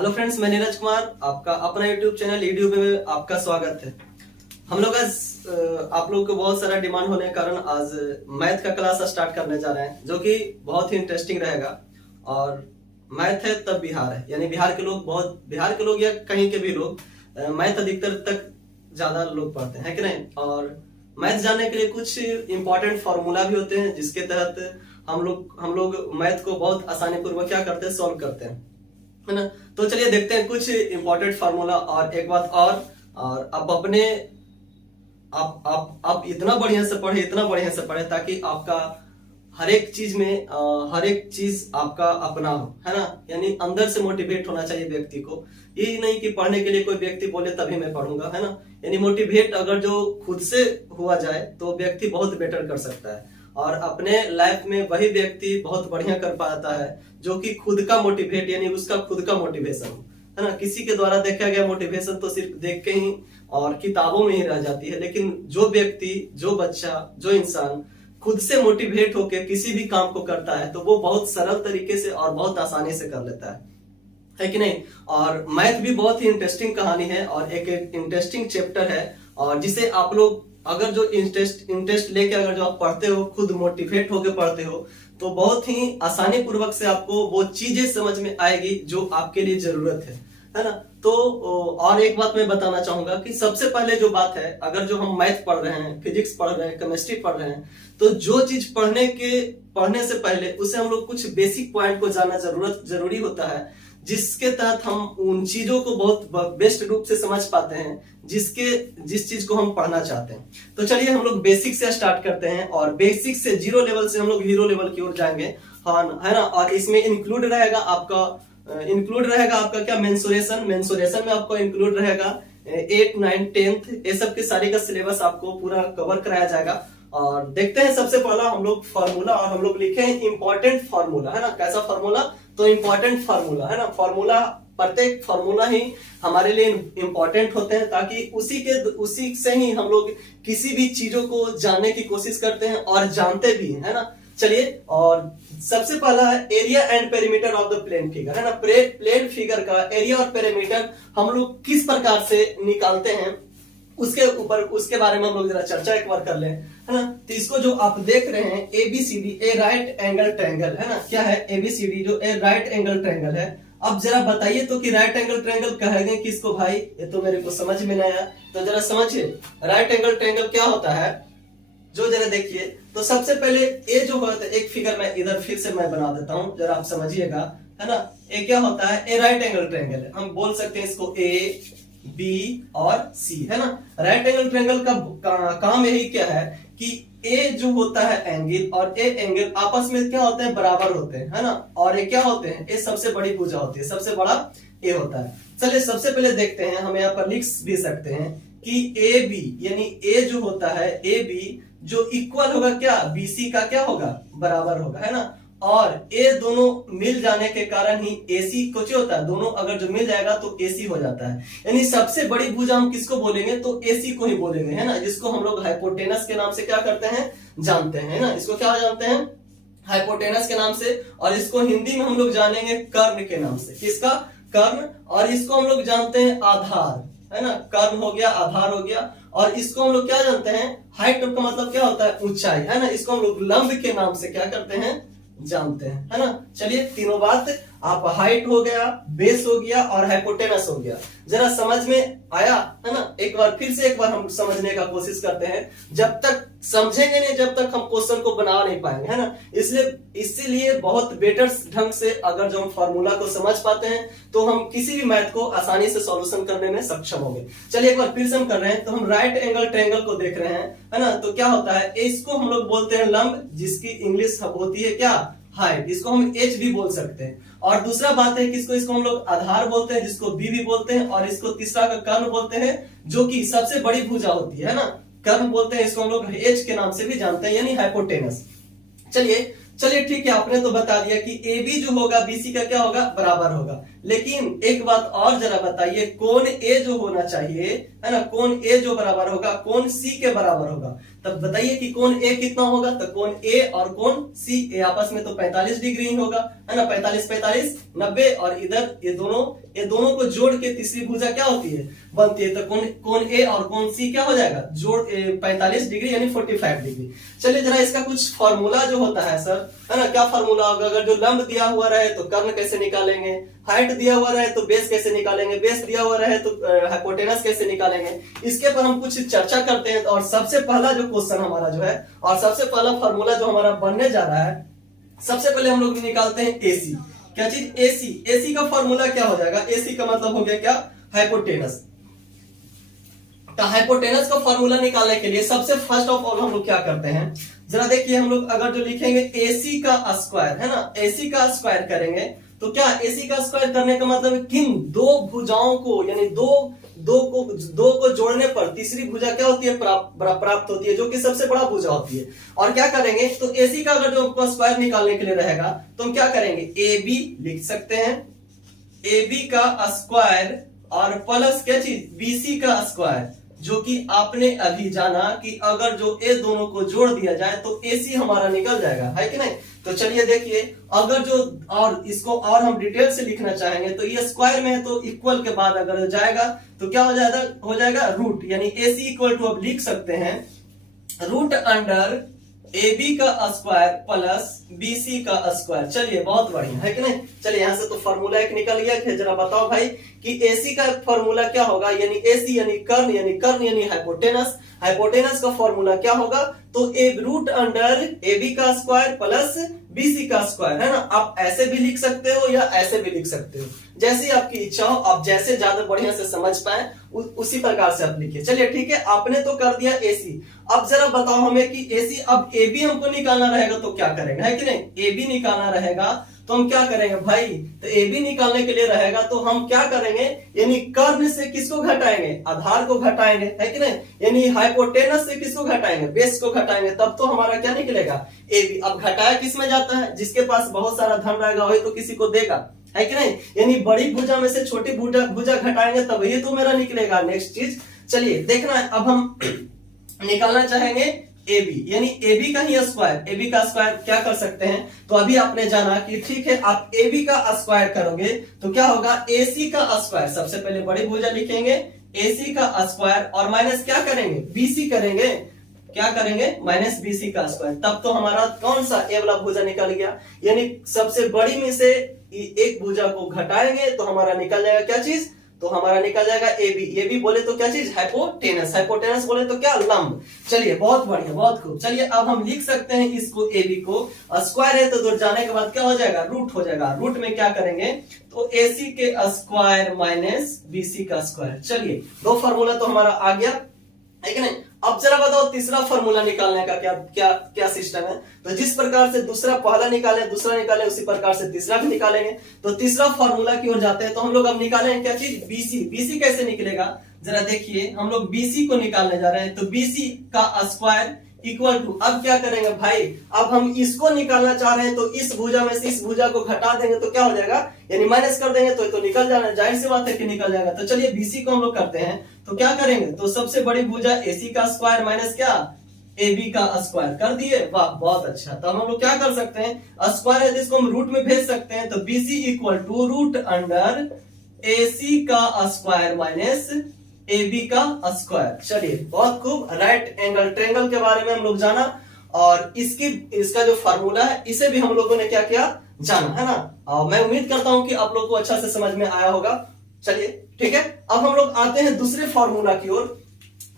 Hello friends, मैं नीरज कुमार, आपका अपना यूट्यूब चैनल यूट्यूब में आपका स्वागत है। हम लोग आज आप लोग को बहुत सारा डिमांड होने के कारण आज मैथ का क्लास स्टार्ट करने जा रहे हैं, जो कि बहुत ही इंटरेस्टिंग रहेगा। और मैथ है तब बिहार है, यानी बिहार के लोग या कहीं के भी लोग मैथ अधिकतर तक ज्यादा लोग पढ़ते हैं कि नहीं। और मैथ जानने के लिए कुछ इंपॉर्टेंट फॉर्मूला भी होते हैं, जिसके तहत हम लोग मैथ को बहुत आसानी पूर्वक क्या करते हैं, सॉल्व करते हैं, है ना। तो चलिए देखते हैं कुछ इंपॉर्टेंट फार्मूला। और एक बात और अब अपने आप इतना बढ़िया से पढ़े ताकि आपका हर एक चीज आपका अपना हो, है ना। यानी अंदर से मोटिवेट होना चाहिए व्यक्ति को। ये नहीं कि पढ़ने के लिए कोई व्यक्ति बोले तभी मैं पढ़ूंगा, है ना। यानी मोटिवेट अगर जो खुद से हुआ जाए तो व्यक्ति बहुत बेटर कर सकता है। और अपने लाइफ में वही व्यक्ति बहुत बढ़िया कर पाता है जो कि खुद का मोटिवेट, यानी उसका खुद का मोटिवेशन हो, है ना। किसी के द्वारा देखा गया मोटिवेशन तो सिर्फ देख के ही और किताबों में ही रह जाती है, लेकिन जो व्यक्ति, जो बच्चा, जो इंसान खुद से मोटिवेट होकर किसी भी काम को करता है तो वो बहुत सरल तरीके से और बहुत आसानी से कर लेता है कि नहीं। और मैथ भी बहुत ही इंटरेस्टिंग कहानी है और एक इंटरेस्टिंग चैप्टर है, और जिसे आप लोग अगर जो इंटरेस्ट लेके अगर जो आप पढ़ते हो, खुद मोटिवेट होकर पढ़ते हो, तो बहुत ही आसानी पूर्वक से आपको वो चीजें समझ में आएगी जो आपके लिए जरूरत है ना। तो और एक बात मैं बताना चाहूंगा कि सबसे पहले जो बात है, अगर जो हम मैथ पढ़ रहे हैं, फिजिक्स पढ़ रहे हैं, केमिस्ट्री पढ़ रहे हैं, तो जो चीज पढ़ने से पहले उसे हम लोग कुछ बेसिक पॉइंट को जानना जरूरी होता है, जिसके तहत हम उन चीजों को बहुत बेस्ट रूप से समझ पाते हैं जिस चीज को हम पढ़ना चाहते हैं। तो चलिए हम लोग बेसिक से स्टार्ट करते हैं, और बेसिक से जीरो लेवल से हम लोग हीरो लेवल की ओर जाएंगे, हाँ, है ना। और इसमें इंक्लूड रहेगा आपका क्या, मेंसुरेशन में आपको इंक्लूड रहेगा 8, 9, 10th, ये सब के सारे का सिलेबस आपको पूरा कवर कराया जाएगा। और देखते हैं सबसे पहला हम लोग फार्मूला, और हम लोग लिखे हैं इंपॉर्टेंट फार्मूला, है ना। कैसा फार्मूला, तो इंपॉर्टेंट फार्मूला, है ना। फार्मूला, प्रत्येक फार्मूला ही हमारे लिए इंपॉर्टेंट होते हैं, ताकि उसी से ही हम लोग किसी भी चीजों को जानने की कोशिश करते हैं और जानते भी हैं, है ना। चलिए, और सबसे पहला है area and perimeter of the plane figure, है ना। प्लेन फिगर का एरिया और पेरीमीटर हम लोग किस प्रकार से निकालते हैं, उसके बारे में हम लोग जरा चर्चा एक बार कर लें, है ना। तो इसको जो आप देख रहे हैं ABCD, ए राइट एंगल ट्रायंगल, है ना। क्या है ABCD, जो ए राइट एंगल ट्रायंगल है। अब जरा बताइए तो कि राइट एंगल ट्रायंगल कहेंगे किसको भाई, ये तो मेरे को समझ में नहीं आया, तो जरा समझिए राइट एंगल ट्रायंगल क्या होता है, जो जरा देखिए। तो सबसे पहले ए जो होता है, एक फिगर में इधर फिर से मैं बना देता हूं, जरा आप समझिएगा, है ना। ए क्या होता है, ए राइट एंगल ट्रायंगल है। हम बोल सकते हैं इसको A, B और C, है ना। राइट एंगल ट्रायंगल का काम यही क्या है कि ए जो होता है एंगल और ए एंगल आपस में क्या होते हैं, बराबर होते हैं, है ना। और ये क्या होते हैं, ए सबसे बड़ी भुजा होती है, सबसे बड़ा ए होता है। चलिए सबसे पहले देखते हैं, हम यहाँ पर लिख भी सकते हैं कि ए बी, यानी ए जो होता है ए बी, जो इक्वल होगा क्या, BC का क्या होगा, बराबर होगा, है ना। और ए दोनों मिल जाने के कारण ही AC को क्या होता है, दोनों अगर जो मिल जाएगा तो AC हो जाता है। यानी सबसे बड़ी भुजा हम किसको बोलेंगे, तो AC को ही बोलेंगे, है ना। जिसको हम लोग हाइपोटेनस के नाम से क्या करते हैं, जानते हैं ना। इसको क्या जानते हैं, हाइपोटेनस के नाम से। और इसको हिंदी में हम लोग जानेंगे कर्ण के नाम से, किसका, कर्ण। और इसको हम लोग जानते हैं आधार, है ना। कर्ण हो गया, आधार हो गया। और इसको हम लोग क्या जानते हैं, हाइट का मतलब क्या होता है, ऊंचाई, है ना। इसको हम लोग लंब के नाम से क्या करते हैं, जानते हैं, है ना। चलिए तीनों बात, आप हाइट हो गया, बेस हो गया और हाइपोटेनस हो गया, जरा समझ में आया, है ना। एक बार हम समझने का कोशिश करते हैं। जब तक समझेंगे नहीं, जब तक हम क्वेश्चन को बना नहीं पाएंगे, है ना। इसीलिए बहुत बेटर ढंग से अगर जो हम फार्मूला को समझ पाते हैं तो हम किसी भी मैथ को आसानी से सॉल्यूशन करने में सक्षम होंगे। चलिए एक बार फिर से हम कर रहे हैं, तो हम राइट एंगल ट्रायंगल को देख रहे हैं, है ना। तो क्या होता है, इसको हम लोग बोलते हैं लंब, जिसकी इंग्लिश होती है क्या, हाइट। इसको हम H भी बोल सकते हैं। और दूसरा बात है कि इसको हम लोग आधार बोलते हैं, जिसको B भी बोलते हैं। और इसको तीसरा का कर्ण बोलते हैं, जो कि सबसे बड़ी भुजा होती है ना, कर्ण बोलते हैं। इसको हम लोग H के नाम से भी जानते हैं, यानी हाइपोटेनस। चलिए ठीक है, आपने तो बता दिया कि AB जो होगा BC का क्या होगा, बराबर होगा। लेकिन एक बात और जरा बताइए, कोण A जो होना चाहिए, है ना, कोण A जो बराबर होगा, कोण C के बराबर होगा। तब बताइए कि कोण ए कितना होगा। तो कोण ए और कोण सी ए आपस में तो 45 डिग्री ही होगा, है ना। 45 45 90 और इधर ये दोनों को जोड़ के तीसरी भुजा क्या होती है, बनती है। तो कोण ए और कोण सी क्या हो जाएगा, जोड़ 45 डिग्री यानी 45 डिग्री। चलिए जरा इसका कुछ फॉर्मूला जो होता है सर, है ना, क्या फॉर्मूला होगा। अगर जो लंब दिया हुआ रहे तो कर्ण कैसे निकालेंगे, हाइट दिया हुआ रहे तो बेस कैसे निकालेंगे, बेस दिया हुआ रहे तो हाइपोटेनस कैसे निकालेंगे, इसके पर हम कुछ चर्चा करते हैं। और सबसे पहला जो क्वेश्चन हमारा जो है और सबसे पहला फॉर्मूला जो हमारा बनने जा रहा है, सबसे पहले हम लोग निकालते हैं एसी। क्या चीज, एसी। एसी का फॉर्मूला क्या हो जाएगा, एसी का मतलब हो गया क्या, हाइपोटेनस। तो हाइपोटेनस का फॉर्मूला निकालने के लिए सबसे फर्स्ट ऑफ ऑल हम लोग क्या करते हैं, जरा देखिए हम लोग अगर जो लिखेंगे एसी का स्क्वायर, है ना, एसी का स्क्वायर करेंगे तो क्या, एसी का स्क्वायर करने का मतलब किन दो भुजाओं को यानी दो को जोड़ने पर तीसरी भुजा क्या होती है, प्राप्त होती है, जो कि सबसे बड़ा भुजा होती है। और क्या करेंगे, तो एसी का अगर जो आपको स्क्वायर निकालने के लिए रहेगा तो हम क्या करेंगे, ए बी लिख सकते हैं, ए बी का स्क्वायर और प्लस क्या चीज, बीसी का स्क्वायर, जो कि आपने अभी जाना कि अगर जो ए दोनों को जोड़ दिया जाए तो एसी हमारा निकल जाएगा, है कि नहीं। तो चलिए देखिए, अगर जो और इसको और हम डिटेल से लिखना चाहेंगे तो ये स्क्वायर में है तो इक्वल के बाद अगर जाएगा तो क्या हो जाएगा रूट, यानी एसी इक्वल टू अब लिख सकते हैं रूट अंडर ए बी का स्क्वायर प्लस बीसी का स्क्वायर। चलिए बहुत बढ़िया, है कि नहीं। चलिए यहां से तो फॉर्मूला एक निकल गया। जरा बताओ भाई कि एसी का फॉर्मूला क्या होगा, यानी एसी यानी कर्ण यानी हाइपोटेनस। हाइपोटेनस का फॉर्मूला क्या होगा, तो ए रूट अंडर ए बी का स्क्वायर प्लस बीसी का स्क्वायर, है ना। आप ऐसे भी लिख सकते हो या ऐसे भी लिख सकते हो, जैसी आपकी इच्छा हो, आप जैसे ज्यादा बढ़िया से समझ पाए उसी प्रकार से आप लिखिए। चलिए ठीक है, आपने तो कर दिया एसी। अब जरा बताओ हमें कि एसी, अब ए बी हमको निकालना रहेगा तो क्या करेंगे, है कि नहीं। ए बी निकालना रहेगा तो हम क्या करेंगे भाई, तो ए बी निकालने के लिए रहेगा तो हम क्या करेंगे, यानी कर्ण से किसको घटाएंगे, आधार को घटाएंगे, है कि नहीं। यानी हाइपोटेनस से किसको घटाएंगे, बेस को घटाएंगे, तब तो हमारा क्या निकलेगा, ए बी। अब घटाया किस में जाता है, जिसके पास बहुत सारा धन रहेगा वही तो किसी को देगा, है कि नहीं। यानी बड़ी भुजा में से छोटी भुजा घटाएंगे तब ये तो मेरा निकलेगा। नेक्स्ट चीज चलिए देखना है, अब हम निकालना चाहेंगे ए बी, यानी ए बी का ही स्क्वायर। ए बी का स्क्वायर क्या कर सकते हैं, तो अभी आपने जाना कि ठीक है आप ए बी का स्क्वायर करोगे तो क्या होगा, एसी का स्क्वायर। सबसे पहले बड़ी भुजा लिखेंगे एसी का स्क्वायर और माइनस क्या करेंगे, बीसी करेंगे, क्या करेंगे, माइनस बीसी का स्क्वायर। तब तो हमारा कौन सा ए वाला भुजा निकल गया, यानी सबसे बड़ी में से एक भुजा को घटाएंगे तो हमारा निकल जाएगा क्या चीज, तो हमारा निकल जाएगा ए बी। ए बी बोले तो क्या चीज, हाइपोटेनस। हाइपोटेनस बोले तो क्या, लंब। चलिए बहुत बढ़िया, बहुत खूब। चलिए अब हम लिख सकते हैं इसको, ए बी को स्क्वायर है तो दूर जाने के बाद क्या हो जाएगा, रूट हो जाएगा। रूट में क्या करेंगे, तो एसी के स्क्वायर माइनस बीसी का स्क्वायर। चलिए दो फॉर्मूला तो हमारा आ गया, है कि नहीं। अब जरा बताओ तीसरा फॉर्मूला निकालने का क्या सिस्टम है। तो जिस प्रकार से दूसरा पहला निकाले दूसरा निकाले उसी प्रकार से तीसरा भी निकालेंगे। तो तीसरा फॉर्मूला की ओर जाते हैं। तो हम लोग अब निकालेंगे क्या चीज, बीसी। बीसी कैसे निकलेगा, जरा देखिए, हम लोग बीसी को निकालने जा रहे हैं। तो बीसी का स्क्वायर इक्वल टू, अब क्या करेंगे भाई, अब हम इसको निकालना चाह रहे हैं तो इस भुजा में से इस भुजा को घटा देंगे तो क्या हो जाएगा, यानी माइनस कर देंगे तो निकल जाना, जाहिर सी बात है कि निकल जाएगा। तो चलिए बीसी को हम लोग करते हैं तो क्या करेंगे, तो सबसे बड़ी भुजा एसी का स्क्वायर माइनस क्या, ए बी का स्क्वायर कर दिए। वाह बहुत अच्छा। तो हम लोग क्या कर सकते हैं, स्क्वायर है तो इसको हम रूट में भेज सकते हैं। तो BC equal to root under AC का स्क्वायर माइनस ए बी का स्क्वायर। चलिए बहुत खूब। राइट एंगल ट्रायंगल के बारे में हम लोग जाना और इसका जो फार्मूला है इसे भी हम लोगों ने क्या किया, जाना, है ना। मैं उम्मीद करता हूं कि आप लोग को अच्छा से समझ में आया होगा। चलिए ठीक है, अब हम लोग आते हैं दूसरे फॉर्मूला की ओर।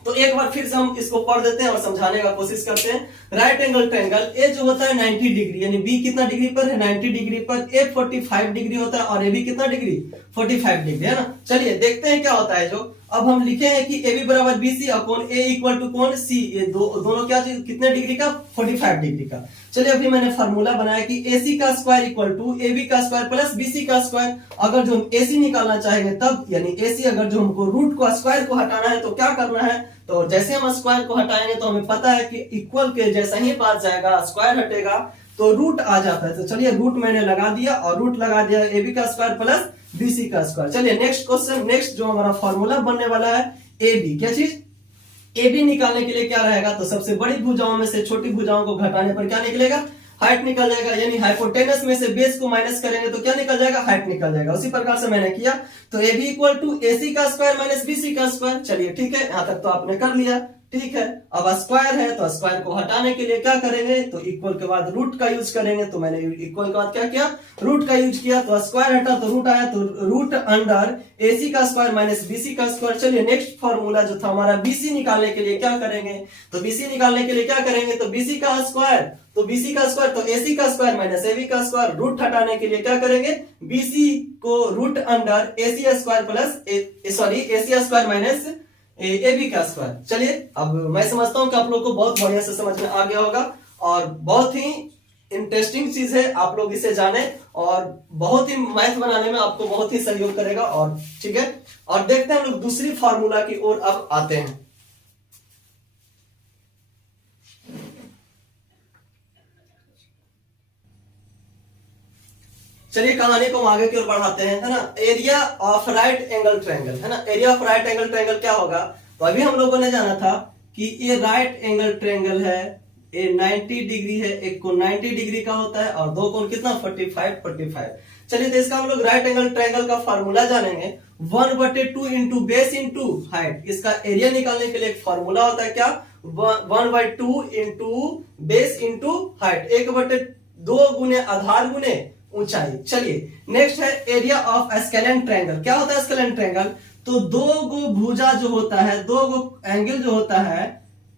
तो एक बार फिर से हम इसको पढ़ देते हैं और समझाने का कोशिश करते हैं। राइट एंगल ट्रायंगल ए जो होता है 90 डिग्री, यानी बी कितना डिग्री पर है, 90 डिग्री पर। ए 45 डिग्री होता है और ए बी कितना डिग्री, 45 डिग्री, है ना। चलिए देखते हैं क्या होता है। जो अब हम लिखे हैं कि ए बी बराबर बी सी और कोण ए इक्वल टू कोण सी, ये दोनों क्या कितने डिग्री का, 45 डिग्री का। चलिए अभी मैंने फार्मूला बनाया कि एसी का square equal to A B का स्क्वायर प्लस बीसी का स्क्वायर। अगर जो हम एसी निकालना चाहेंगे तब, यानी एसी अगर जो हमको रूट को स्क्वायर को हटाना है तो क्या करना है, तो जैसे हम स्क्वायर को हटाएंगे तो हमें पता है कि इक्वल के जैसा ही पास जाएगा, स्क्वायर हटेगा तो रूट आ जाता है। तो चलिए रूट मैंने लगा दिया और रूट लगा दिया ए बी का स्क्वायर प्लस बीसी का स्क्वायर। चलिए नेक्स्ट क्वेश्चन, नेक्स्ट जो हमारा फॉर्मूला बनने वाला है ए बी, क्या चीज, ए बी निकालने के लिए क्या रहेगा, तो सबसे बड़ी भुजाओं में से छोटी भुजाओं को घटाने पर क्या निकलेगा, हाइट निकल जाएगा। यानी हाइपोटेनस में से बेस को माइनस करेंगे तो क्या निकल जाएगा, हाइट निकल जाएगा। उसी प्रकार से मैंने किया, तो ए बी इक्वल टू ए सी का स्क्वायर माइनस बी सी का स्क्वायर। चलिए ठीक है, यहां तक तो आपने कर लिया, ठीक है। अब स्क्वायर है तो स्क्वायर को हटाने के लिए क्या करेंगे, तो इक्वल के बाद रूट का यूज करेंगे। तो मैंने इक्वल के बाद क्या किया, रूट का यूज किया, तो स्क्वायर हटा तो रूट आया, तो रूट अंडर एसी का स्क्वायर माइनस बीसी का स्क्वायर। चलिए नेक्स्ट फॉर्मूला जो था हमारा, बीसी निकालने के लिए क्या करेंगे, तो बीसी निकालने के लिए क्या करेंगे, तो बीसी का स्क्वायर, तो बीसी का स्क्वायर तो एसी का स्क्वायर माइनस एबी का स्क्वायर। रूट हटाने के लिए क्या करेंगे, बीसी को root under AC square plus AC square minus A B का स्क्वायर। चलिए अब मैं समझता हूं कि आप लोग को बहुत बढ़िया से समझ में आ गया होगा, और बहुत ही इंटरेस्टिंग चीज है, आप लोग इसे जाने, और बहुत ही मैथ बनाने में आपको बहुत ही सहयोग करेगा। और ठीक है, और देखते हैं हम लोग दूसरी फार्मूला की ओर अब आते हैं। चलिए कहानी को आगे की ओर बढ़ाते हैं, है ना। Area of right angle triangle, है ना। Area of right angle triangle क्या होगा, तो अभी हम लोगों ने जाना था कि ये राइट एंगल ट्रायंगल है, ये 90 डिग्री है, एक कोण 90 डिग्री का होता है, और दो कोण कितना 45। चलिए तो इसका हम लोग राइट एंगल ट्रायंगल का फार्मूला जानेंगे, 1/2 इंटू बेस इंटू हाइट। इसका एरिया निकालने के लिए एक फार्मूला होता है क्या, 1/2 इंटू बेस इंटू हाइट, 1/2 गुने आधार गुने ऊंचाई। चलिए नेक्स्ट है एरिया ऑफ स्केलेन ट्रायंगल। क्या होता है स्केलेन ट्रायंगल, तो दो गो भुजा जो होता है, दो गो एंगल जो होता है,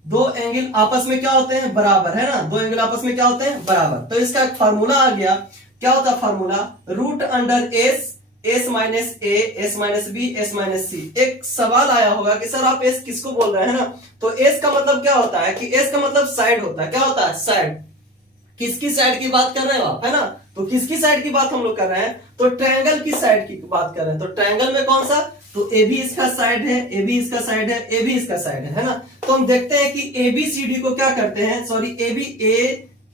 दो एंगल आपस में क्या होते हैं, बराबर, है ना। दो एंगल आपस में क्या होते हैं, बराबर। तो इसका एक फार्मूला आ गया, क्या होता है formula, root under S minus A, S minus B, S minus C. एक सवाल आया होगा कि सर आप एस किसको बोल रहे हैं, है ना। तो एस का मतलब क्या होता है, कि एस का मतलब साइड होता है। क्या होता है, साइड। किसकी साइड की बात कर रहे हो आप, है ना। तो किसकी साइड की बात हम लोग कर रहे हैं, तो ट्रायंगल की साइड की बात कर रहे हैं। तो ट्रायंगल में कौन सा, तो ए भी इसका साइड है, ए भी इसका साइड है, ए भी इसका साइड है ना। तो हम देखते हैं कि ए बी सी डी को क्या करते हैं, sorry A B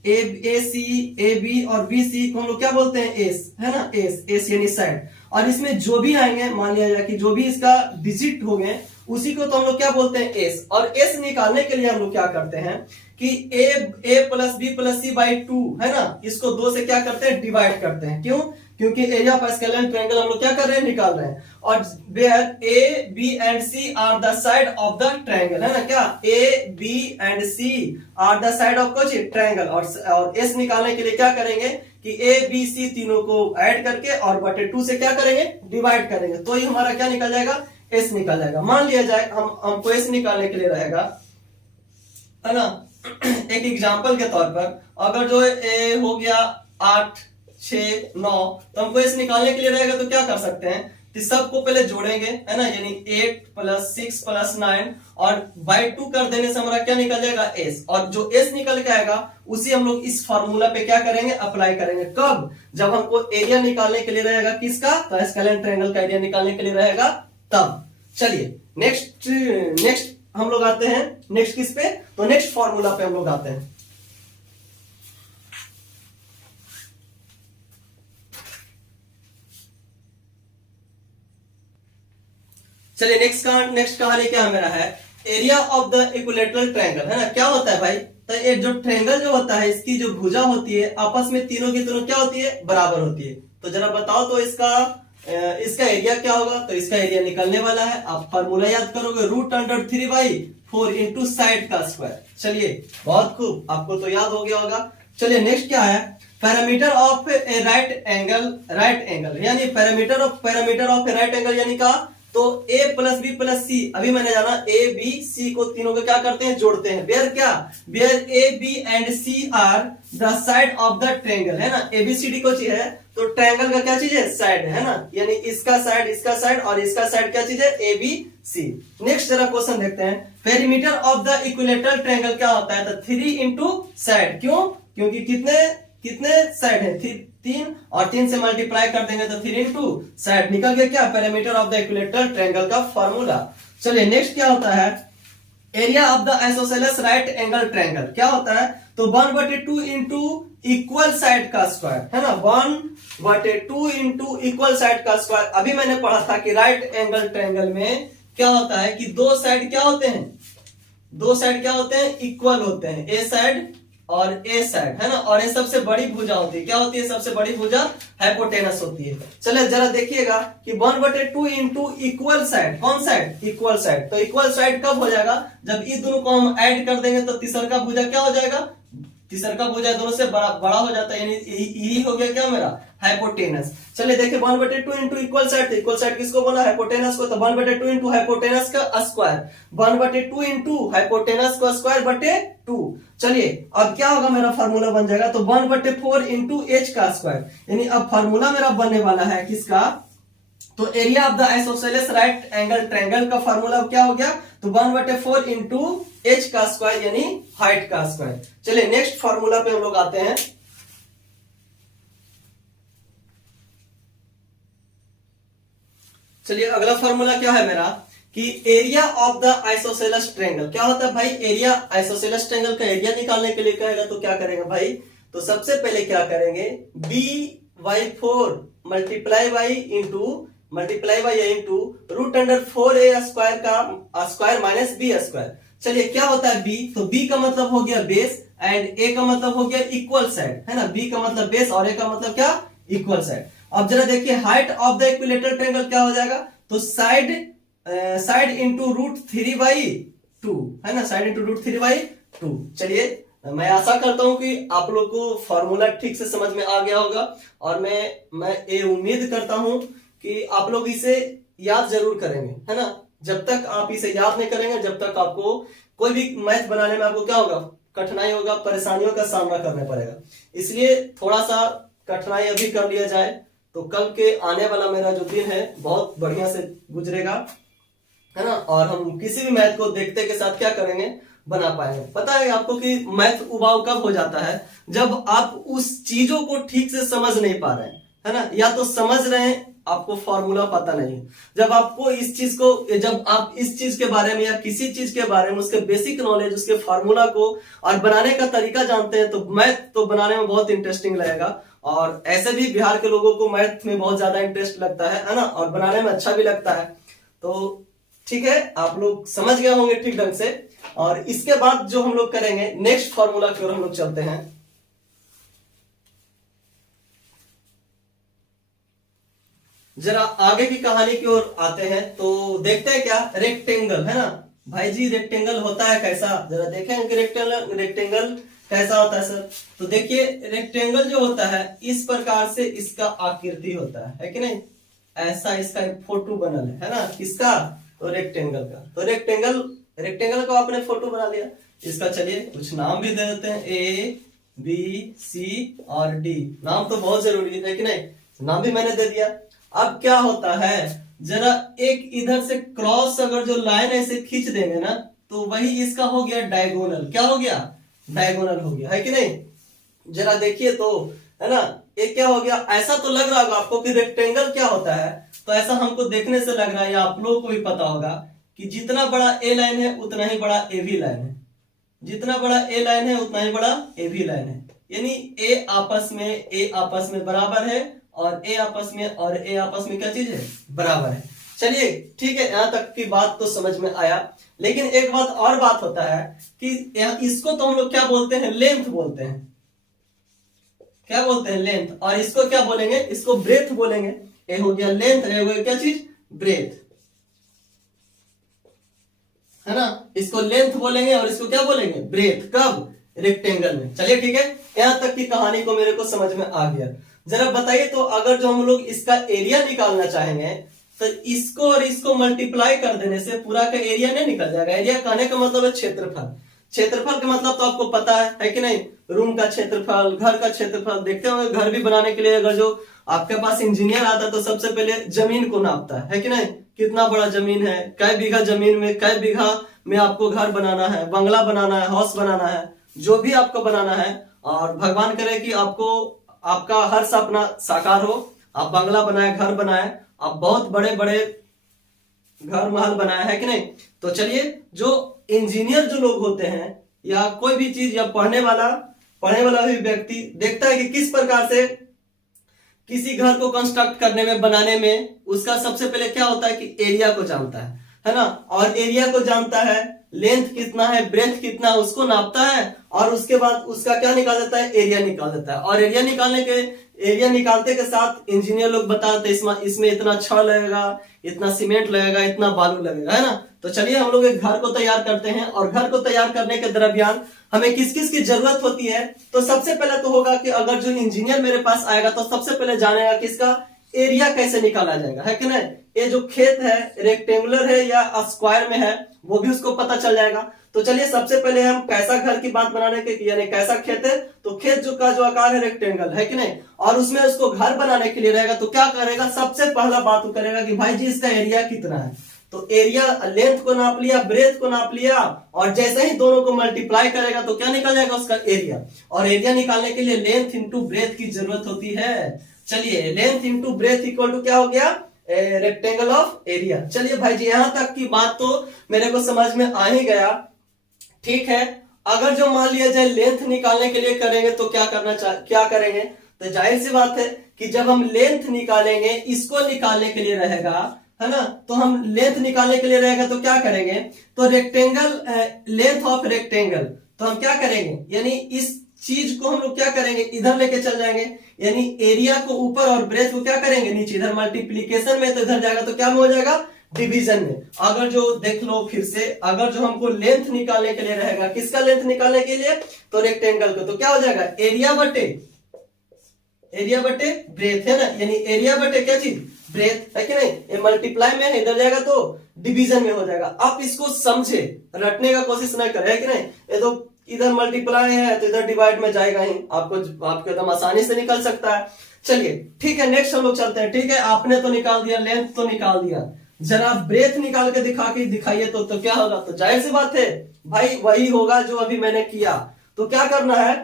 A C A B और बी सी को हम लोग क्या बोलते हैं, एस, है ना। एस यानी साइड। और इसमें जो भी आएंगे, मान लिया जाए कि जो भी इसका डिजिट हो गए, उसी को तो हम लोग क्या बोलते हैं, एस। और एस निकालने के लिए हम लोग क्या करते हैं कि A plus B plus C by 2, है ना, इसको 2 से क्या करते हैं, डिवाइड करते हैं। क्यों, क्योंकि एरिया ऑफ स्केलेन ट्रायंगल हम लोग क्या कर रहे हैं, निकाल रहे हैं। और where A B and C are the side of the triangle, है ना। क्या, A B and C are the side of कुछ ट्रायंगल। और एस निकालने के लिए क्या करेंगे कि ए बी सी तीनों को ऐड करके और बटे 2 से क्या करेंगे, डिवाइड करेंगे, तो ही हमारा क्या निकल जाएगा, एस निकल जाएगा। मान लिया जाए हमको एस निकालने के लिए रहेगा, है ना। एक एग्जांपल के तौर पर अगर जो ए हो गया 8 6 9, तो हमको एस निकालने के लिए रहेगा, तो क्या कर सकते हैं, तो सबको पहले जोड़ेंगे, है ना। यानी 8 + 6 + 9 और बाई 2 कर देने से हमारा क्या निकल जाएगा, एस। और जो एस निकल के आएगा उसी हम लोग इस फॉर्मूला पे क्या करेंगे, अप्लाई करेंगे। कब, जब हमको एरिया निकालने के लिए रहेगा किसका, तो स्केलेन ट्रायंगल का एरिया निकालने के लिए रहेगा तब। चलिए नेक्स्ट हम लोग आते हैं, नेक्स्ट किस पे, तो नेक्स्ट फॉर्मूला पे हम लोग आते हैं। चलिए नेक्स्ट कहानी क्या मेरा है, area of the equilateral triangle, है ना। क्या होता है भाई, तो ये जो ट्रायंगल जो होता है, इसकी जो भुजा होती है आपस में तीनों की तीनों क्या होती है, बराबर होती है। तो जरा बताओ तो इसका एरिया क्या होगा, तो इसका एरिया निकलने वाला है, आप फार्मूला याद करोगे, रूट अंडर 3/4 इंटू साइड का स्क्वायर। चलिए बहुत खूब, आपको तो याद हो गया होगा। चलिए नेक्स्ट क्या है, parameter of a right angle, यानी parameter of a right angle, यानी का, तो a plus B plus C, अभी मैंने जाना ए बी सी को तीनों को क्या करते हैं, जोड़ते हैं। Where A B and C are the side of the triangle, है ना। ए बी सी डी को चीज है, तो ट्रायंगल का क्या चीज है, साइड, है ना। यानी इसका साइड और इसका साइड क्या चीज है, ए बी सी। नेक्स्ट जरा क्वेश्चन देखते हैं, perimeter of the equilateral triangle क्या होता है, तो 3 इंटू साइड। क्यों, क्योंकि कितने साइड है, 3, और 3 से मल्टीप्लाई कर देंगे तो 3 इंटू साइड निकल गया क्या, perimeter of the equilateral triangle का फॉर्मूला। चलिए नेक्स्ट क्या होता है, area of the isosceles right angle triangle क्या होता है, तो 1/2 इंटू इक्वल साइड का स्क्वायर, है ना। 1/2 इंटू इक्वल साइड का स्क्वायर। अभी मैंने पढ़ा था कि राइट एंगल ट्रायंगल में क्या होता है कि दो साइड क्या होते हैं, दो साइड क्या होते हैं, इक्वल होते हैं, ए साइड और ए साइड, है ना। और ये सबसे बड़ी भुजा होती है, क्या होती है सबसे बड़ी भुजा, हाइपोटेनस होती है। चलिए जरा देखिएगा कि 1/2 इंटू इक्वल साइड, कौन साइड, इक्वल साइड। तो इक्वल साइड कब हो जाएगा, जब ये दोनों को हम ऐड कर देंगे तो तीसरा का भुजा क्या हो जाएगा, तीसरा का भुजा दोनों से बड़ा हो जाता है, यानी यही हो गया क्या मेरा, हाइपोटेनस। चलिए देखिए 1/2 into equal side, equal side किसको बोला, हाइपोटेनस को। तो 1/2 इंटू हाइपोटेनस का स्क्वायर, 1/2 इंटू हाइपोटेनस का स्क्वायर बटे 2। चलिए अब क्या होगा, मेरा फार्मूला बन जाएगा, तो 1/4 इंटू एच का स्क्वायर, यानी अब फार्मूला मेरा बनने वाला है किसका, तो area of the isosceles right angle triangle का फार्मूला क्या हो गया, तो 1/4 इंटू एच का स्क्वायर यानी हाइट का स्क्वायर। चलिए नेक्स्ट फार्मूला पे हम लोग आते हैं। चलिए अगला फार्मूला क्या है मेरा, कि area of the isosceles triangle, क्या होता है भाई, एरिया आइसोसेलेस ट्रायंगल का एरिया निकालने के लिए कहेगा तो क्या करेंगे भाई, तो सबसे पहले क्या करेंगे, b/4 multiply by into √4a square का स्क्वायर माइनस बी स्क्वायर। चलिए क्या होता है b, तो b का मतलब हो गया बेस एंड a का मतलब हो गया इक्वल साइड, है ना। b का मतलब बेस और a का मतलब क्या, इक्वल साइड। अब जरा देखिए height of the equilateral triangle क्या हो जाएगा, तो साइड इंटू √3/2, है ना, साइड इंटू √3/2। चलिए मैं आशा करता हूं कि आप लोग को फॉर्मूला ठीक से समझ में आ गया होगा, और मैं ये उम्मीद करता हूं कि आप लोग इसे याद जरूर करेंगे, है ना। जब तक आप इसे याद नहीं करेंगे, जब तक आपको कोई भी मैथ बनाने में आपको क्या होगा, कठिनाई होगा, परेशानियों का सामना करना पड़ेगा। इसलिए थोड़ा सा कठिनाई अभी कर लिया जाए, तो कल के आने वाला मेरा जो दिन है बहुत बढ़िया से गुजरेगा, है ना। और हम किसी भी मैथ को देखते के साथ क्या करेंगे, बना पाएंगे। पता है आपको कि मैथ उबाऊ कब हो जाता है, जब आप उस चीजों को ठीक से समझ नहीं पा रहे हैं, है ना, या तो समझ रहे हैं आपको फॉर्मूला पता नहीं है। जब आपको इस चीज को, जब आप इस चीज के बारे में या किसी चीज के बारे में उसके बेसिक नॉलेज, उसके फॉर्मूला को और बनाने का तरीका जानते हैं, तो मैथ तो बनाने में बहुत इंटरेस्टिंग लगेगा। और ऐसे भी बिहार के लोगों को मैथ में बहुत ज्यादा इंटरेस्ट लगता है ना, और बनाने में अच्छा भी लगता है। तो ठीक है, आप लोग समझ गए होंगे ठीक ढंग से। और इसके बाद जो हम लोग करेंगे, नेक्स्ट फॉर्मूला की ओर हम लोग चलते हैं। जरा आगे की कहानी की ओर आते हैं, तो देखते हैं क्या, रेक्टेंगल, है ना भाई जी, रेक्टेंगल होता है कैसा, जरा देखें कि रेक्टेंगल कैसा होता है सर। तो देखिए रेक्टेंगल जो होता है इस प्रकार से इसका आकृति होता है कि नहीं, ऐसा इसका एक फोटो बनल है ना, किसका, तो रेक्टेंगल का। तो रेक्टेंगल को आपने फोटो बना लिया, इसका चलिए कुछ नाम भी दे देते हैं, A, B, C और D। नाम तो बहुत जरूरी है कि नहीं, नाम भी मैंने दे दिया। अब क्या होता है, जरा एक इधर से क्रॉस अगर जो लाइन ऐसे खींच देंगे ना, तो वही इसका हो गया डायगोनल। क्या हो गया, डायगोनल हो गया, है कि नहीं। जरा देखिए तो, है ना, ये क्या हो गया, ऐसा तो लग रहा होगा आपको कि रेक्टेंगल क्या होता है, तो ऐसा हमको देखने से लग रहा है, या आप लोगों को भी पता होगा कि जितना बड़ा ए लाइन है उतना ही बड़ा ए भी लाइन है, जितना बड़ा ए लाइन है उतना ही बड़ा ए भी लाइन है, यानी ए आपस में बराबर है, और ए आपस में क्या चीज है, बराबर है। चलिए ठीक है, यहां तक की बात तो समझ में आया। लेकिन एक बात और बात होता है कि इसको तो हम लोग क्या बोलते हैं, लेंथ बोलते हैं, क्या बोलते हैं, लेंथ। और इसको क्या बोलेंगे, इसको ब्रेथ बोलेंगे। ये हो गया लेंथ, हो गया क्या चीज, ब्रेथ, है ना। इसको लेंथ बोलेंगे और इसको क्या बोलेंगे, ब्रेथ। कब, रेक्टेंगल में। चलिए ठीक है, यहां तक की कहानी को मेरे को समझ में आ गया। जरा बताइए तो, अगर जो हम लोग इसका एरिया निकालना चाहेंगे, तो इसको और इसको मल्टीप्लाई कर देने से पूरा का एरिया नहीं निकल जाएगा। एरिया कहने का मतलब है क्षेत्रफल। क्षेत्रफल का मतलब तो आपको पता है कि नहीं, रूम का क्षेत्रफल, घर का क्षेत्रफल। देखते होंगे घर भी बनाने के लिए अगर जो आपके पास इंजीनियर आता है तो सबसे पहले जमीन को नापता है कि नहीं, कितना बड़ा जमीन है, कै बीघा जमीन में, कै बीघा में आपको घर बनाना है, बंगला बनाना है, हाउस बनाना है, जो भी आपको बनाना है। और भगवान करे कि आपको आपका हर सपना साकार हो, आप बंगला बनाए, घर बनाए, आप बहुत बड़े बड़े घर महल बनाया है कि नहीं। तो चलिए, जो इंजीनियर जो लोग होते हैं, या कोई भी चीज, या पढ़ने वाला भी व्यक्ति देखता है कि किस प्रकार से किसी घर को कंस्ट्रक्ट करने में, बनाने में, उसका सबसे पहले क्या होता है कि एरिया को जानता है ना। और एरिया को जानता है लेंथ कितना है, ब्रेथ कितना है, उसको नापता है और उसके बाद उसका क्या निकाल देता है, एरिया निकाल देता है। और एरिया निकालते के साथ इंजीनियर लोग बताते हैं इसमें इतना छड़ लगेगा, इतना सीमेंट लगेगा, इतना बालू लगेगा, है ना। तो चलिए हम लोग एक घर को तैयार करते हैं, और घर को तैयार करने के दरमियान हमें किस किस की जरूरत होती है। तो सबसे पहले तो होगा कि अगर जो इंजीनियर मेरे पास आएगा तो सबसे पहले जानेगा कि इसका एरिया कैसे निकाला जाएगा, है कि नहीं। ये जो खेत है रेक्टेंगुलर है या स्क्वायर में है वो भी उसको पता चल जाएगा। तो चलिए सबसे पहले हम कैसा घर की बात बनाने के, यानी कैसा खेत है, तो खेत जो आकार है रेक्टेंगल, है कि नहीं, और उसमें उसको घर बनाने के लिए रहेगा तो क्या करेगा, सबसे पहला बात वो करेगा कि भाई जी इसका एरिया कितना है। तो एरिया, लेंथ को नाप लिया, ब्रेथ को नाप लिया, और जैसे ही दोनों को मल्टीप्लाई करेगा तो क्या निकल जाएगा, उसका एरिया। और एरिया निकालने के लिए लेंथ इंटू ब्रेथ की जरूरत होती है। चलिए length into breadth equal to क्या हो गया, रेक्टेंगल ऑफ एरिया। चलिए भाई जी यहां तक की बात तो मेरे को समझ में आ ही गया, ठीक है। अगर जो मान लिया जाए लेंथ निकालने के लिए करेंगे तो क्या करेंगे, तो जाहिर सी बात है कि जब हम लेंथ निकालेंगे, इसको निकालने के लिए रहेगा, है ना, तो हम लेंथ निकालने के लिए रहेगा तो क्या करेंगे, तो रेक्टेंगल, लेंथ ऑफ रेक्टेंगल, तो हम क्या करेंगे, यानी इस चीज को हम लोग क्या करेंगे, इधर लेके चल जाएंगे, यानी एरिया को ऊपर और ब्रेथ को क्या करेंगे, नीचे। इधर मल्टीप्लीकेशन में तो इधर जाएगा तो क्या में हो जाएगा, डिवीजन में। अगर जो देख लो फिर से, अगर जो हमको लेंथ निकालने के लिए रहेगा, किसका लेंथ निकालने के लिए, तो रेक्टेंगल को, तो क्या हो जाएगा, एरिया बटे ब्रेथ, है ना, यानी एरिया बटे क्या चीज, ब्रेथ, है कि नहीं। ये मल्टीप्लाई में है, इधर जाएगा तो डिवीजन में हो जाएगा। आप इसको समझे, रटने का कोशिश नहीं करे, है कि नहीं। ये तो इधर मल्टीप्लाई है तो इधर डिवाइड में जाएगा ही, आपको एकदम आसानी से निकल सकता है। चलिए ठीक है, नेक्स्ट हम लोग चलते हैं। ठीक है, आपने तो निकाल दिया, लेंथ तो निकाल दिया, जरा ब्रेथ निकाल के दिखाइए तो क्या होगा। तो जाहिर सी बात है भाई वही होगा जो अभी मैंने किया। तो क्या करना है,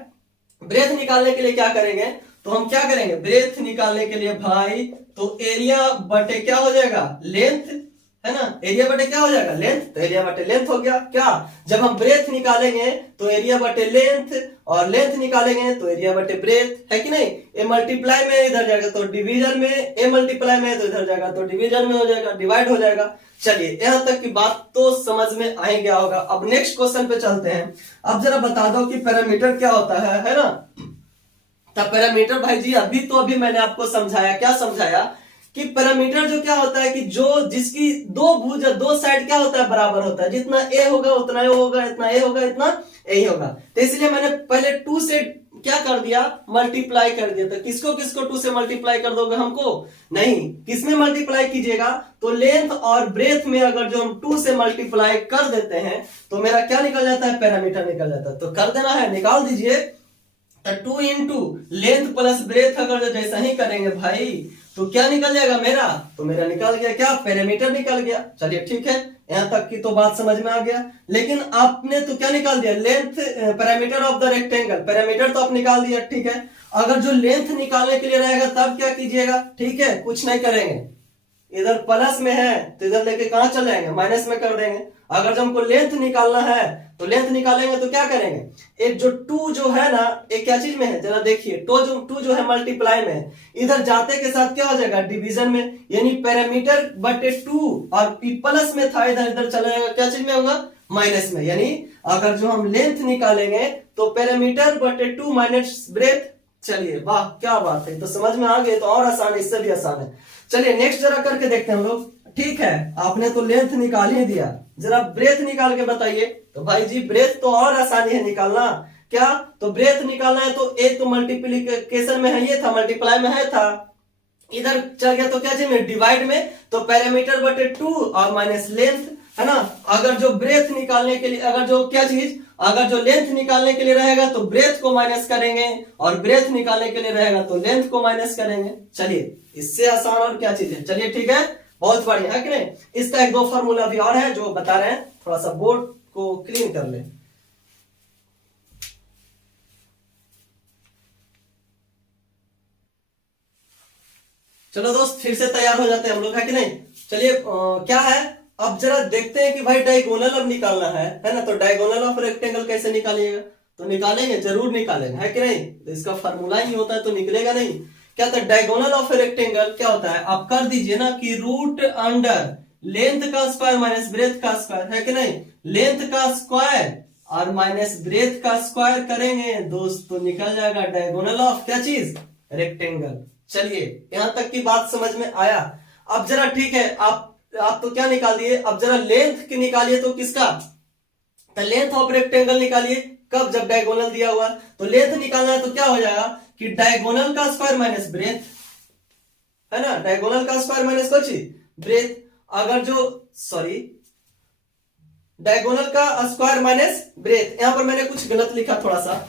ब्रेथ निकालने के लिए क्या करेंगे, तो हम क्या करेंगे, ब्रेथ निकालने के लिए भाई तो एरिया बटे क्या हो जाएगा, लेंथ, है ना, एरिया बटे क्या हो जाएगा, लेंथ, तो एरिया बटे लेंथ हो गया। क्या, जब हम ब्रेथ निकालेंगे तो एरिया बटे लेंथ, और लेंथ निकालेंगे तो एरिया बटे ब्रेथ, है कि नहीं। ए मल्टीप्लाई में इधर जाएगा तो डिवीजन में, ए मल्टीप्लाई में तो इधर जाएगा तो डिवीजन में हो जाएगा, डिवाइड हो जाएगा। चलिए यहां तक की बात तो समझ में आ गया होगा। अब नेक्स्ट क्वेश्चन पे चलते हैं। अब जरा बता दो कि पैरामीटर क्या होता है ना। तब पैरामीटर भाई जी अभी मैंने आपको समझाया, क्या समझाया कि पैरामीटर जो क्या होता है कि जो जिसकी दो साइड क्या होता है, बराबर होता है। जितना ए होगा उतना ए होगा, इतना ए होगा इतना ए होगा। तो इसलिए मैंने पहले 2 से क्या कर दिया, मल्टीप्लाई कर दिया। तो किसको 2 से मल्टीप्लाई कर दोगे, हमको नहीं, किसमें मल्टीप्लाई कीजिएगा, तो लेंथ और ब्रेथ में अगर जो हम 2 से मल्टीप्लाई कर देते हैं तो मेरा क्या निकल जाता है, पैरामीटर निकल जाता है। तो कर देना है, निकाल दीजिए। तो 2 इंटू लेंथ प्लस ब्रेथ अगर जो जैसा ही करेंगे भाई तो क्या निकल जाएगा मेरा, तो मेरा निकल गया क्या, पैरामीटर निकल गया। चलिए ठीक है, यहां तक की तो बात समझ में आ गया। लेकिन आपने तो क्या निकाल दिया, length, parameter of the rectangle, parameter तो आप निकाल दिया, ठीक है। अगर जो लेंथ निकालने के लिए रहेगा तब क्या कीजिएगा, ठीक है, कुछ नहीं करेंगे, इधर प्लस में है तो इधर लेके कहां चल जाएंगे, माइनस में कर देंगे। अगर जब हमको लेंथ निकालना है तो लेंथ निकालेंगे तो क्या करेंगे, एक जो 2 जो है ना, एक क्या चीज में है, जरा देखिए, 2 जो है मल्टीप्लाई में है, इधर जाते के साथ क्या हो जाएगा, डिवीजन में, यानी पैरामीटर बटे 2, और प्लस में था इधर चला जाएगा क्या चीज में होगा, माइनस में। यानी अगर जो हम लेंथ निकालेंगे तो पैरामीटर बटे 2 माइनस ब्रेथ। चलिए वाह क्या बात है, तो समझ में आ गए, तो और आसान, इससे भी आसान है। चलिए नेक्स्ट जरा करके देखते हैं हम लोग। ठीक है, आपने तो लेंथ निकाल ही दिया, जरा ब्रेथ निकाल के बताइए। तो भाई जी ब्रेथ तो और आसानी है निकालना। क्या, तो ब्रेथ निकालना है तो एक तो मल्टीप्लीकेशन में है, ये था, मल्टीप्लाई में है था, इधर चल गया तो क्या चाहिए, डिवाइड में, तो पैरामीटर बटे 2 और माइनस लेंथ, है ना। अगर जो ब्रेथ निकालने के लिए, अगर जो क्या चीज, अगर जो लेंथ निकालने के लिए रहेगा तो ब्रेथ को माइनस करेंगे, और ब्रेथ निकालने के लिए रहेगा तो लेंथ को माइनस करेंगे। चलिए इससे आसान और क्या चीज है। चलिए ठीक है, बहुत बढ़िया, है कि नहीं। इसका 1-2 फॉर्मूला भी और है जो बता रहे हैं, थोड़ा सा बोर्ड को क्लीन कर ले। चलो दोस्त फिर से तैयार हो जाते हैं हम लोग, है कि नहीं। चलिए क्या है, अब जरा देखते हैं कि भाई डायगोनल अब निकालना है ना। तो डायगोनल ऑफ रेक्टेंगल कैसे निकालिएगा, तो निकालेंगे, जरूर निकालेंगे, है कि नहीं। तो इसका फॉर्मूला ही होता है तो निकलेगा नहीं। क्या होता है डायगोनल ऑफ रेक्टेंगल, क्या होता है, आप कर दीजिए ना कि रूट अंडर लेंथ का स्क्वायर माइनस ब्रेथ का स्क्वायर, है कि नहीं। लेंथ का स्क्वायर और माइनस ब्रेथ का स्क्वायर करेंगे दोस्त, तो निकल जाएगा डायगोनल ऑफ क्या चीज, रेक्टेंगल। चलिए यहां तक की बात समझ में आया। अब जरा ठीक है, आप तो क्या निकाल दिए, अब जरा लेंथ की निकालिए, तो किसका, तो लेंथ ऑफ रेक्टेंगल निकालिए। कब, जब डायगोनल दिया हुआ, तो लेंथ निकालना है तो क्या हो जाएगा कि डायगोनल का स्क्वायर माइनस ब्रेथ, है ना, डायगोनल का स्क्वायर माइनस कौन सी, ब्रेथ। अगर जो सॉरी डायगोनल का स्क्वायर माइनस ब्रेथ, यहां पर मैंने कुछ गलत लिखा थोड़ा सा,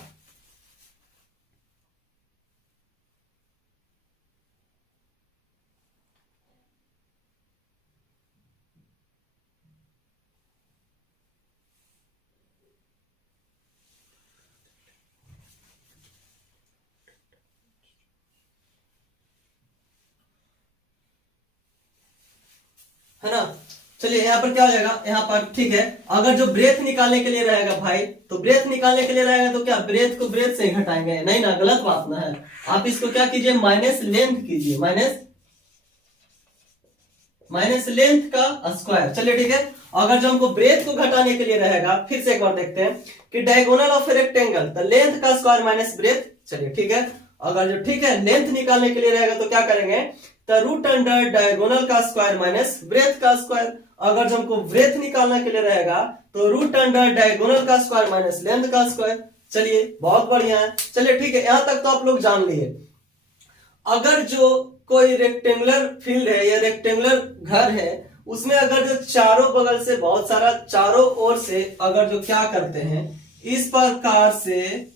है ना। चलिए यहाँ पर क्या हो जाएगा, यहाँ पर ठीक है, अगर जो ब्रेथ निकालने के लिए रहेगा भाई, तो ब्रेथ निकालने के लिए रहेगा तो क्या, ब्रेथ को ब्रेथ से ही घटाएंगे, नहीं ना, गलत बात ना है। आप इसको क्या कीजिए, माइनस लेंथ कीजिए, माइनस लेंथ का स्क्वायर। चलिए ठीक है, अगर जो हमको ब्रेथ को घटाने के लिए रहेगा, फिर से एक बार देखते हैं कि डायगोनल ऑफ रेक्टेंगल, तो लेंथ का स्क्वायर माइनस ब्रेथ। चलिए ठीक है, अगर जो ठीक है लेंथ निकालने के लिए रहेगा तो क्या करेंगे, तो रूट अंडर डायगोनल का स्क्वायर माइनस ब्रेथ का स्क्वायर। अगर जो हमको ब्रेथ निकालने के लिए रहेगा तो रूट अंडर डायगोनल का स्क्वायर माइनस लेंथ का स्क्वायर। चलिए बहुत बढ़िया है। चलिए ठीक है, यहां तक तो आप लोग जान लिए। अगर जो कोई रेक्टेंगुलर फील्ड है या रेक्टेंगुलर घर है, उसमें अगर जो चारों बगल से बहुत सारा, चारों ओर से अगर जो क्या करते हैं, इस प्रकार से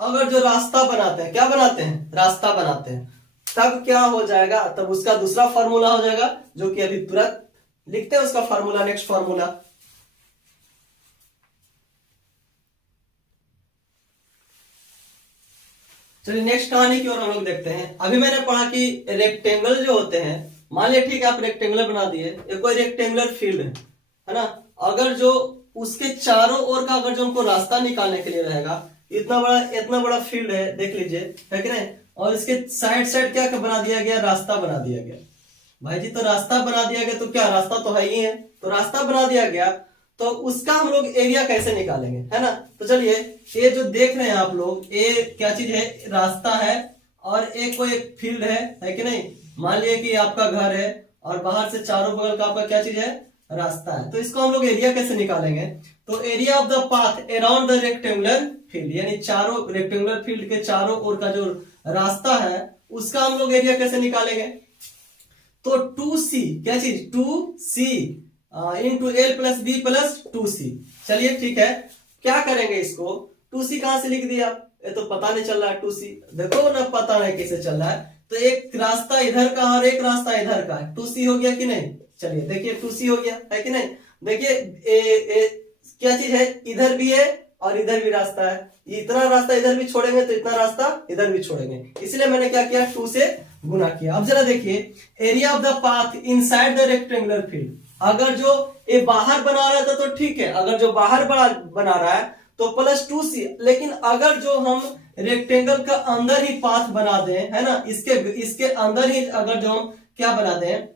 अगर जो रास्ता बनाते हैं, क्या बनाते हैं, रास्ता बनाते हैं, तब क्या हो जाएगा, तब उसका दूसरा फॉर्मूला हो जाएगा, जो कि अभी तुरंत लिखते हैं उसका फॉर्मूला, नेक्स्ट फॉर्मूला। चलिए नेक्स्ट कहानी की ओर हम लोग देखते हैं। अभी मैंने पढ़ा कि रेक्टेंगल जो होते हैं, मान लिया ठीक है आप रेक्टेंगुलर बना दिए, ये कोई रेक्टेंगुलर फील्ड है ना, अगर जो उसके चारों ओर का अगर जो हमको रास्ता निकालने के लिए रहेगा, इतना बड़ा फील्ड है, देख लीजिए, है कि नहीं, और इसके साइड साइड क्या बना दिया गया, रास्ता बना दिया गया। भाई जी तो रास्ता बना दिया गया, तो क्या रास्ता तो है ही है, तो रास्ता बना दिया गया, तो उसका हम लोग एरिया कैसे निकालेंगे, है ना। तो चलिए, ये जो देख रहे हैं आप लोग, ये क्या चीज है, रास्ता है, और एक कोई फील्ड है कि नहीं। मान लिया कि आपका घर है और बाहर से चारों बगल का आपका क्या चीज है, रास्ता है, तो इसको हम लोग एरिया कैसे निकालेंगे, तो area of the path around the rectangular field, यानी चारों रेक्टेंगुलर फील्ड के चारों ओर का जो रास्ता है, उसका हम लोग एरिया कैसे निकालेंगे, तो 2c, क्या चीज, 2c into L plus B plus 2c। चलिए ठीक है, क्या करेंगे इसको, 2c कहां से लिख दिया, ये तो पता नहीं चल रहा है, 2c देखो ना, पता नहीं कैसे चल रहा है, तो एक रास्ता इधर का और एक रास्ता इधर का है, 2c हो गया कि नहीं। चलिए देखिए 2c हो गया है कि नहीं, देखिए क्या चीज है, इधर भी है और इधर भी रास्ता है, इतना रास्ता इधर भी छोड़ेंगे तो इतना रास्ता इधर भी छोड़ेंगे, इसलिए मैंने क्या किया, 2 से गुना किया। अब जरा देखिए, area of the path inside the rectangular field, अगर जो ये बाहर बना रहा था तो ठीक है, अगर जो बाहर बना रहा है तो प्लस 2c, लेकिन अगर जो हम रेक्टेंगल का अंदर ही पाथ बना दें, है ना, इसके अंदर ही अगर जो हम क्या बना दें,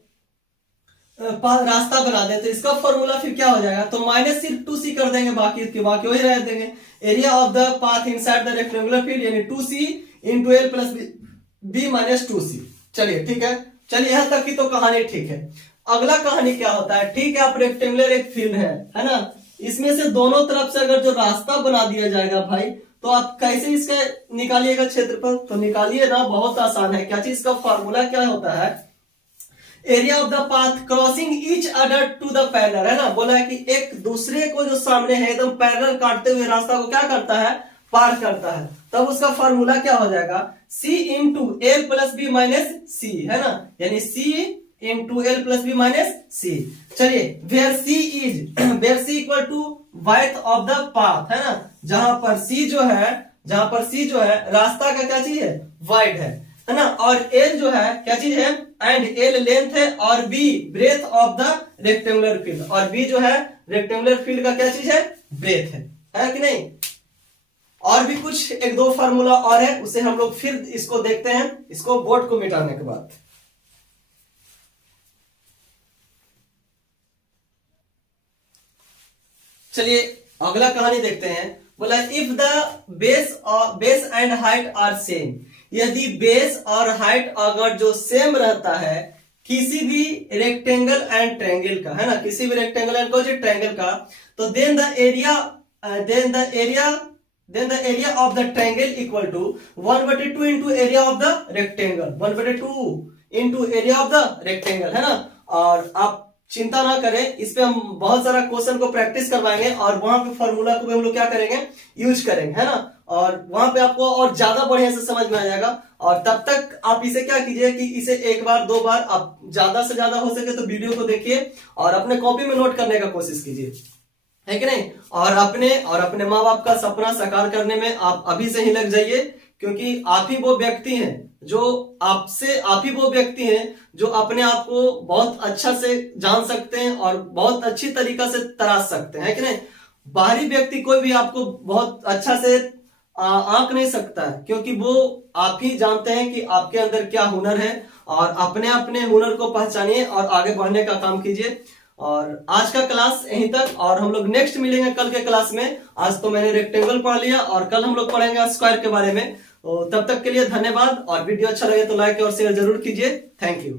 रास्ता बना दें, तो इसका फॉर्मूला फिर क्या हो जाएगा, तो माइनस सिर्फ 2c कर देंगे, बाकी वही रह देंगे। Area of the path inside the rectangular field यानी 2c into L plus B minus 2c। चलिए ठीक है, चलिए यहां तक की तो कहानी ठीक है। अगला कहानी क्या होता है, ठीक है आप रेक्टेंगुलर एक फील्ड है ना, इसमें से दोनों तरफ से अगर जो रास्ता बना दिया जाएगा भाई, तो आप कैसे इसका निकालिएगा क्षेत्रफल, तो निकालिए ना, बहुत आसान है। क्या चीज का फॉर्मूला क्या होता है, area of the path crossing each other to the parallel, है ना, बोला है कि एक दूसरे को जो सामने है एकदम पैरेलल काटते हुए रास्ता को क्या करता है, पार करता है, तब उसका फॉर्मूला क्या हो जाएगा, c into L plus B minus C, है ना, यानी c into L plus B minus C. चलिए where c equal to width of the path, है ना, जहां पर c जो है रास्ता का क्या चीज है, वाइड है ना, और एल जो है क्या चीज है, एंड एल लेंथ है, और B breadth of the rectangular field, और बी जो है रेक्टेंगुलर फील्ड का क्या चीज है, ब्रेथ है कि नहीं। और भी कुछ एक दो फार्मूला और है, उसे हम लोग फिर इसको देखते हैं, इसको बोर्ड को मिटाने के बाद। चलिए अगला कहानी देखते हैं। बोला if the base and height are same, यदि बेस और हाइट अगर जो सेम रहता है किसी भी रेक्टेंगल एंड ट्रायंगल का, है ना, किसी भी रेक्टेंगल एंड ट्रायंगल का, तो then the area of the triangle equal to 1/2 into area of the rectangle, 1/2 into area of the rectangle, है ना। और आप चिंता ना करें, इस पे हम बहुत सारा क्वेश्चन को प्रैक्टिस करवाएंगे और वहां पे फॉर्मूला को भी हम लोग क्या करेंगे, यूज करेंगे, है ना। और वहां पे आपको और ज्यादा बढ़िया से समझ में आ जाएगा। और तब तक आप इसे क्या कीजिए कि इसे एक बार दो बार, आप ज्यादा से ज्यादा हो सके तो वीडियो को देखिए और अपने कॉपी में नोट करने का कोशिश कीजिए, है कि नहीं। और अपने माँ बाप का सपना साकार करने में आप अभी से ही लग जाइए, क्योंकि आप ही वो व्यक्ति हैं जो अपने आप को बहुत अच्छा से जान सकते हैं और बहुत अच्छी तरीका से तराश सकते हैं, कि नहीं। बाहरी व्यक्ति कोई भी आपको बहुत अच्छा से आंक नहीं सकता है, क्योंकि वो आप ही जानते हैं कि आपके अंदर क्या हुनर है। और अपने अपने हुनर को पहचानिए और आगे बढ़ने का काम कीजिए। और आज का क्लास यहीं तक, और हम लोग नेक्स्ट मिलेंगे कल के क्लास में। आज तो मैंने रेक्टेंगल पढ़ लिया और कल हम लोग पढ़ेंगे स्क्वायर के बारे में। तो तब तक के लिए धन्यवाद, और वीडियो अच्छा लगे तो लाइक और शेयर जरूर कीजिए। Thank you.